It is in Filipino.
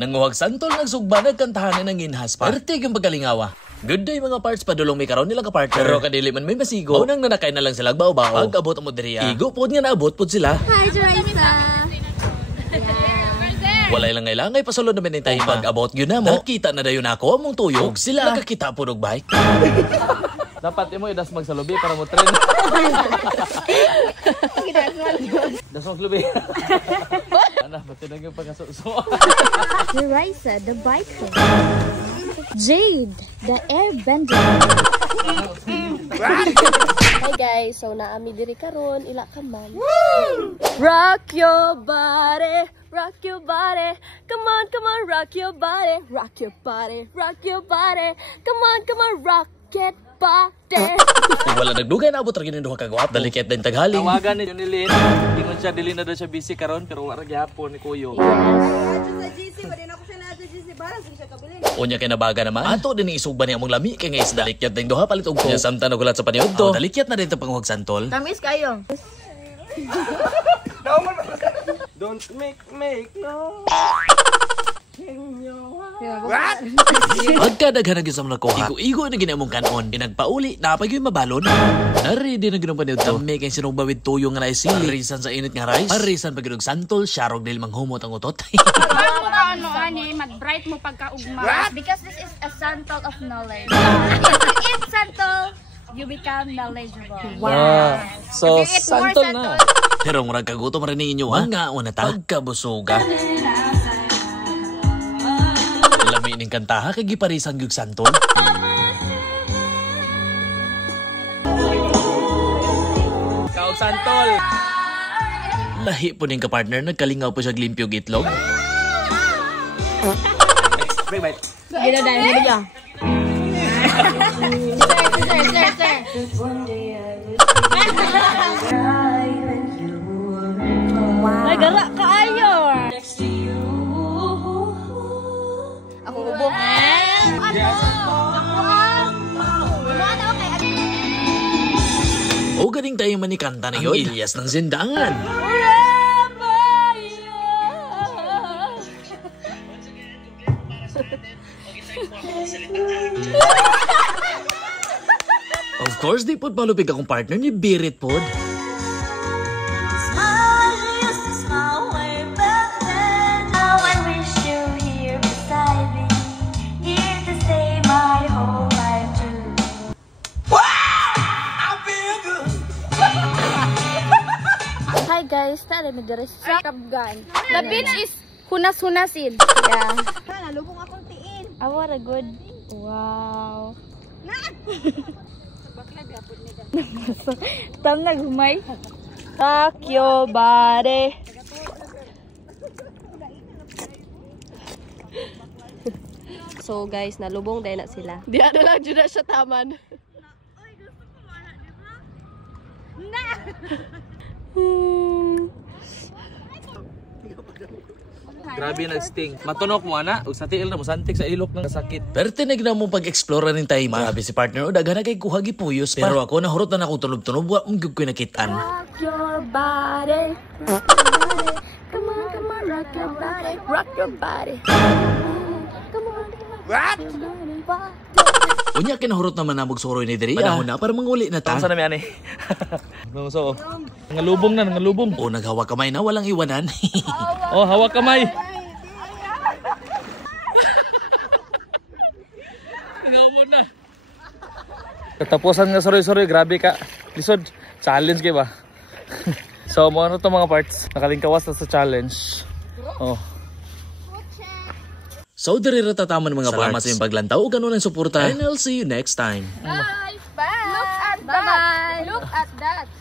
Nanguhag santol nagsugba nagkantahanan ng ginhas pa. Pertig yung pagkalingawa. Good day mga parts, padulong may karon nila ka-partner. Pero kadili man may masigo. Unang nanakay na lang sila bao-bao. Pag abot ang moderiya. Igo pod nga naabot pod sila. Hi, Jerisa. Walay lang ngay pasulod naman yung tayo. Pag abot yun na mo, nakita na dayon ako among tuyog. Sila nakakita po ng bike. Dapat mo idas magsalubi para mo tren. Das magsalubi. Ana, batinag yung pagkasuso. Jerisa, the biker. Jade, the airbender. Hi guys, so naami diri karon ila ka man. Rock your body, rock your body. Come on, rock your body, rock your body, rock your body. Come on, rock it body. Wala nagdugay na abot ra gyud duha ka gwapo. Dalikit din taghaling. Tawagan ni Junilin. Ingon siya dili na daw siya busy karon pero wala gyapon ni Kuyo. Unya kay nabaga naman. Ato din isugban ni among lami kay nga isdalikyat ding duha palit og ko. Samtang nagulat sa paniud to. Dalikyat na din ta panguhag santol. Tamis kayo. Don't make no. Pagkadaghan na sa mga kuha, igo-igo na ginamong kanon. Pinagpauli, napag yung mabalon. Nari-di na ginong paniod to. May kayong sinugbawid tuyo nga na isili. Parisan sa init nga rice. Parisan pag ginong santol, syarog dahil manghumot ang utot. Mag-bright mo pagkaugma. Because this is a santol of knowledge. If you eat santol, you become knowledgeable. Wow. So If you eat santol more na. Pero murag kagutom rin ninyo ha. Nga una ta. Pagkabusuga. Lami ning kantaha kay giparisan gyud santol. Kaog santol. Lahi po ning ka-partner, nagkalingaw po siya glimpyog itlog. Bring bite. Gila dahil, gila dyan. Sir. Ay, gara kaayo. Ako ubo. O ganing tayo manikanta na yun. Ang Ilyas ng Zindangan. Of course, di pod palupig akong partner ni Birit pod. Hi guys, tara mi diri sa Kapgan. The beach is hunas-hunasin. Yeah. Nalubong akong tiin. Awara good. Wow. Tam naghumay. Rock your body. So guys, nalubong dahil na sila. Di ano lang dyan na siya taman. Grabe nag-sting. Matunok mo ana, ug sa tiil na mo santik sa ilok ng sakit. Pero tinag na mong pag-explore rin tayo. Grabe si partner o daghan na kay kuhagi puyos. Pero ako nahurot na akong tunob-tunob. Wa mong ko nakitaan. Rock your body. Come on, rock your body. Rock your body. Come on. What? Unya kinahurot naman namog soroy ni diri. Panahon na para manguli na ta. Tama sa nami ani. So, ngalubong na, ngalubong. O naghawak kamay na walang iwanan. Oh, hawak kamay. Ngamon na. Katapusan nga sorry, grabe ka. Lisod, challenge kay ba? So, mo ano to mga parts? Nakalingkawas na sa challenge. Oh. So diri ra tataman mga parts. Salamat sa inyong paglantaw ug ganun ang suporta. And I'll see you next time. Bye. Look at that.